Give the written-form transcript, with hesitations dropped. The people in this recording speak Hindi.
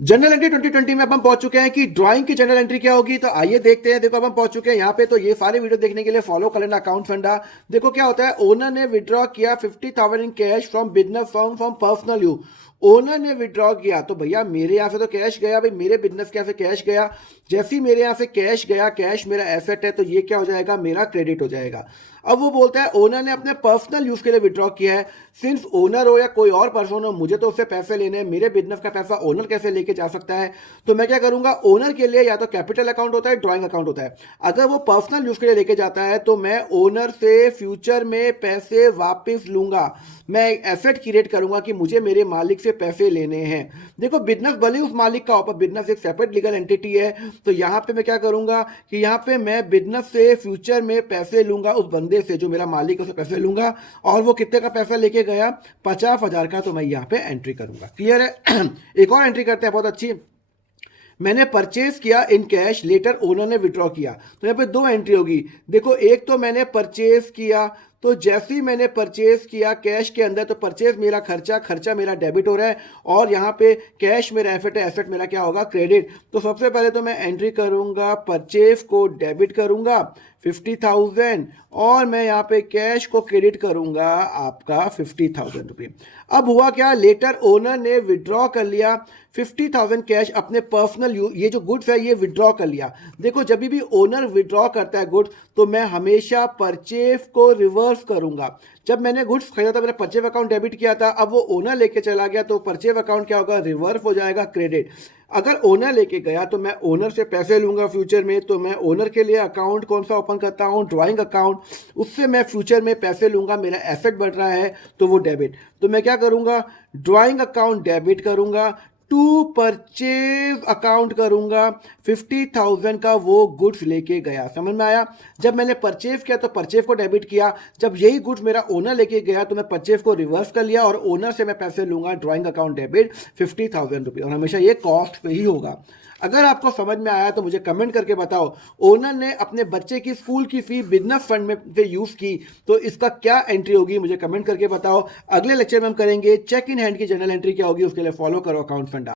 जनरल एंट्री 2020 में अब हम पहुंच चुके हैं कि ड्राइंग की जनरल एंट्री क्या होगी। तो आइए देखते हैं। देखो अब हम पहुंच चुके हैं यहाँ पे। तो ये सारे वीडियो देखने के लिए फॉलो कर लेना अकाउंट फंडा। देखो क्या होता है, ओनर ने विड्रॉ किया 50,000 in cash from business firm from personal use. Owner ने विड्रॉ किया तो भैया मेरे यहाँ से तो कैश गया, भाई मेरे बिजनेस के यहाँ से कैश गया। जैसे ही मेरे यहाँ से कैश गया, कैश मेरा एसेट है, तो ये क्या हो जाएगा, मेरा क्रेडिट हो जाएगा। अब वो बोलता है ओनर ने अपने पर्सनल यूज के लिए विड्रॉ किया है। सिंस ओनर हो या कोई और पर्सन हो, मुझे तो उससे पैसे लेने हैं, मेरे बिजनेस का पैसा ओनर कैसे लेके जा सकता है। तो मैं क्या करूंगा, ओनर के लिए या तो कैपिटल अकाउंट होता है, ड्राइंग अकाउंट होता है। अगर वो पर्सनल यूज के लिए लेके जाता है तो मैं ओनर से फ्यूचर में पैसे वापस लूंगा। मैं एक एसेट क्रिएट करूंगा कि मुझे मेरे मालिक से पैसे लेने हैं। देखो बिजनेस भले उस मालिक का हो, पर बिजनेस एक सेपरेट लीगल एंटिटी है। तो यहाँ पे मैं क्या करूंगा कि यहाँ पे मैं बिजनेस से फ्यूचर में पैसे लूंगा, उस बंदे से जो मेरा मालिक है उससे पैसे लूंगा। और वो कितने का पैसा लेके गया, 50,000 का। तो मैं यहाँ पे एंट्री करूंगा। क्लियर है। एक और एंट्री करते हैं, बहुत अच्छी। मैंने परचेज किया इन कैश, लेटर ओनर ने विड्रॉ किया। तो यहाँ पे दो एंट्री होगी। देखो एक तो मैंने परचेज किया, तो जैसे ही मैंने परचेज किया कैश के अंदर, तो परचेज मेरा खर्चा, खर्चा मेरा डेबिट हो रहा है। और यहाँ पे कैश मेरा एसेट है, एसेट मेरा क्या होगा, क्रेडिट। तो सबसे पहले तो मैं एंट्री करूंगा, परचेज को डेबिट करूंगा 50,000, और मैं यहाँ पे कैश को क्रेडिट करूंगा आपका 50,000 रुपये। अब हुआ क्या, लेटर ओनर ने विड्रॉ कर लिया 50,000 कैश अपने पर्सनल यूज। ये जो गुड्स है ये विड्रॉ कर लिया। देखो जब भी ओनर विड्रॉ करता है गुड्स, तो मैं हमेशा परचेज को रिवर्स करूंगा। जब मैंने गुड्स खरीदा था, मैंने परचेज अकाउंट डेबिट किया था, अब वो ओनर लेके चला गया, तो परचेज अकाउंट क्या होगा, रिवर्स हो जाएगा, क्रेडिट। अगर ओनर लेके गया तो मैं ओनर से पैसे लूंगा फ्यूचर में। तो मैं ओनर के लिए अकाउंट कौन सा ओपन करता हूं, ड्राइंग अकाउंट। उससे मैं फ्यूचर में पैसे लूंगा, मेरा एसेट बढ़ रहा है, तो वो डेबिट। तो मैं क्या करूंगा, ड्राइंग अकाउंट डेबिट करूंगा, टू परचेज अकाउंट करूंगा, 50,000 का वो गुड्स लेके गया। समझ में आया। जब मैंने परचेज किया तो परचेज को डेबिट किया, जब यही गुड्स मेरा ओनर लेके गया तो मैं परचेज को रिवर्स कर लिया, और ओनर से मैं पैसे लूंगा, ड्राइंग अकाउंट डेबिट 50,000 रुपये। और हमेशा ये कॉस्ट पे ही होगा। अगर आपको समझ में आया तो मुझे कमेंट करके बताओ, ओनर ने अपने बच्चे की स्कूल की फी बिजनेस फंड में पे यूज की, तो इसका क्या एंट्री होगी, मुझे कमेंट करके बताओ। अगले लेक्चर में हम करेंगे चेक इन हैंड की जनरल एंट्री क्या होगी, उसके लिए फॉलो करो अकाउंट फंडा।